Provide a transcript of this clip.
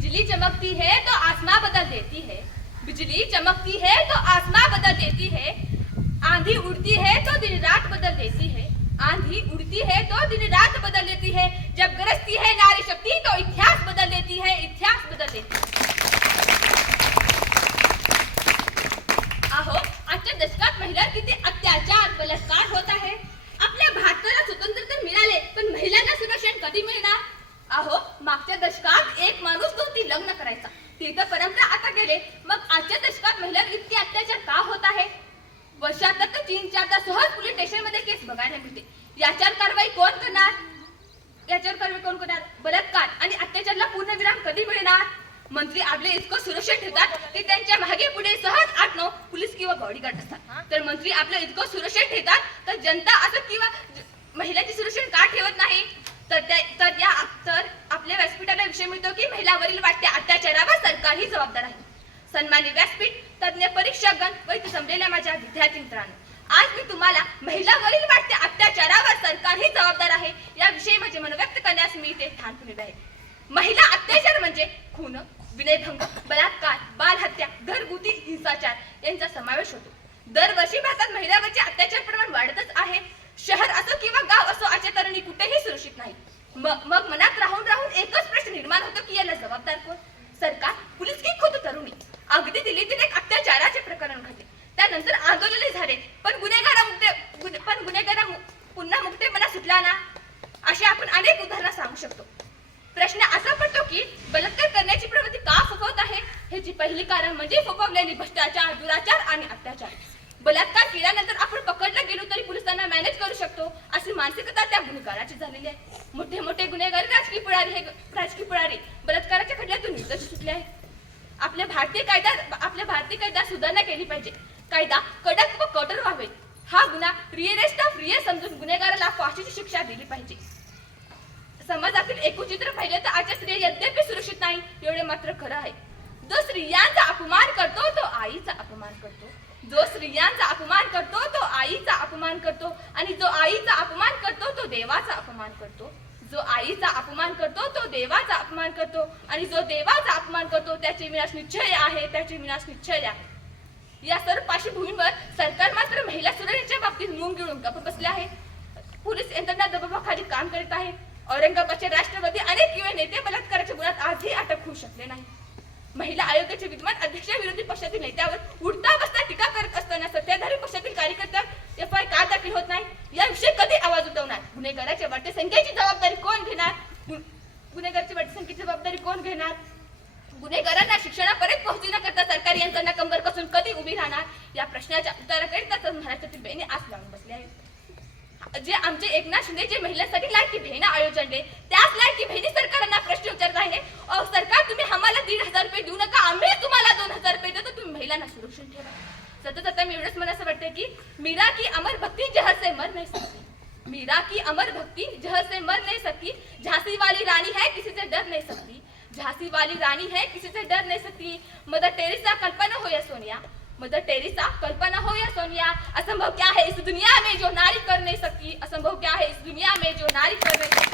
बिजली चमकती है तो आसमां बदल देती है। बिजली चमकती है तो आसमां बदल देती है। आंधी उड़ती है तो दिन रात बदल देती है। आंधी उड़ती है तो दिन रात बदल देती है। जब गरजती है नारी शक्ति तो इतिहास बदल देती है, इतिहास बदल देती है। अहो आजच्या दशकात महिलांवर किती अत्याचार, बलात्कार होत आहे मग आजच्या दशकात महिलांवर इतके अत्याचार का होत आहे? वर्षात तर तीन चारदा सहज पोलीस स्टेशनमध्ये केस बघायला मिळते. याच्यावर कारवाई कोण करणार? याच्यावर कारवाई कोण करणार? बलात्कार आणि अत्याचाराला पूर्णविराम कधी मिळणार? मंत्री आपले इतकं सुरक्षित ठेवतात की त्यांच्या मागे पुढे सहज आठ नऊ पोलीस किंवा बॉडीगार्ड असतात. तर मंत्री आपलं इतकं सुरक्षित ठेवतात तर जनता असं किंवा महिलांची सुरक्षित का ठेवत नाही? तर त्या तर या तर आपल्या व्यासपीठाला विषय मिळतो की महिलावरील वाटत्या अत्याचारावर सरकार ही जबाबदार आहे. सन्मानी व्यासपीठ तज्ञ परीक्षकगण व इथे जमलेल्या माझ्या विद्यार्थी मित्रांनो आज मी तुम्हाला महिलावरील वाटत्या अत्याचारावर सरकार ही जबाबदार आहे याविषयी माझे मन व्यक्त करण्यास मी इथे ठाणलेले आहे. महिला अत्याचार म्हणजे खून विनयभंग बलात्कार बालहत्या घरगुती हिंसाचार यांचा समावेश होतो. दरवर्षी भारतात महिलावरचे अत्याचार प्रमाण वाढतच आहे. शहर असो किंवा गाव असो आजच्या तरुणी कुठेही सुरक्षित नाही. मग मग मनात राहून राहून एकच प्रश्न निर्माण होतो की याला जबाबदार कोण? सरकार पोलीस की खुद तरुणी अगदी दिल्लीतील एक अत्याचाराचे प्रकरण घडले. त्यानंतर आंदोलन झाले. पण गुन्हेगारा मुक्ते पण गुन्हेगारा पुन्हा मुक्तेपणा सुटला ना? अशी आपण अनेक उदाहरणं सांगू शकतो. प्रश्न असा पडतो की बलात्कार करण्याची प्रवृत्ती का फुफवत आहे? ह्याची पहिली कारण म्हणजे फुफवलेली भ्रष्टाचार दुराचार आणि अत्याचार. बलात्कार केल्यानंतर आपण पकडला गेलो तरी पोलिसांना मॅनेज करू शकतो. अशी मानसिकता त्या गुन्हेगाराची झालेली आहे. मोठे मोठे गुन्हेगारी राजकीय पुढारी हे राजकीय पुढारी बलात्काराच्या खटल्यातून निर्दोष सुटले आहेत आपल्या भारतीय कायदा आपल्या भारतीय कायदा सुधारणा केली पाहिजे. कायदा कडक व कठोर व्हावे. हा गुन्हा रिअरेस्ट ऑफ रिअर समजून गुन्हेगाराला फाशीची शिक्षा दिली पाहिजे. समाजातील एकूण चित्र पाहिलं तर आजच्या स्त्रिया यद्यपि सुरक्षित नाही एवढे मात्र खरं आहे. जो स्त्रियांचा अपमान करतो तो आईचा अपमान करतो. जो स्त्रियांचा अपमान करतो तो आईचा अपमान करतो. आणि जो आईचा अपमान करतो तो देवाचा अपमान करतो. जो आईचा अपमान करतो तो देवाचा अपमान करतो. आणि जो देवाचा अपमान करतो त्याचे विनाश निश्चय आहे त्याचे विनाश निश्चय आहे. या सर्व पार्श्वभूमीवर सरकार मात्र महिला सुरक्षेच्या बाबतीत मूग गिळून गप्प बसले आहे. पोलीस यंत्रणा दबावाखाली काम करीत आहे. औरंगाबादचे राष्ट्रवादी अनेक युवा नेते बलात्काराच्या गुन्ह्यात आजही अटक होऊ शकले नाही. महिला आयोगाचे विद्यमान अध्यक्ष विरोधी पक्षातील नेत्यावर गुन्हेगाराच्या वाढत्या संख्येची जबाबदारी कोण घेणार? गु- गुन्हेगाराची संख्येची जबाबदारी कोण घेणार? गुन्हेगारांना शिक्षणापर्यंत पोहोचण्याकरता सरकारी यंत्रणा कंबर कसून कधी उभी राहणार? या प्रश्नाच्या उत्तराकरिता महाराष्ट्रातील बहिणी आज लावून बसले आहेत जे आमचे एकनाथ शिंदे जे महिलांसाठी लाडकी बहीण आयोजनले त्याच लाडकी बहिणी सरकारांना प्रश्न विचारत आहे. सरकार तुम्ही आम्हाला दीड हजार रुपये देऊ नका आम्ही तुम्हाला दोन हजार रुपये देतो तुम्ही महिलांना सुरक्षित ठेवा. सतत आता मी एवढंच मला असं वाटतं की मीरा की अमर भक्ती जहर से मर नाही मीरा की अमर भक्ति जहर से मर नहीं सकती। झांसी वाली रानी है, किसी से डर नहीं सकती। झांसी वाली रानी है, किसी से डर नहीं सकती। मदर टेरेसा, कल्पना हो या सोनिया? मदर टेरेसा, कल्पना हो या सोनिया? असंभव क्या है इस दुनिया में जो नारी कर नहीं सकती? असंभव क्या है इस दुनिया में जो नारी कर नहीं सकती?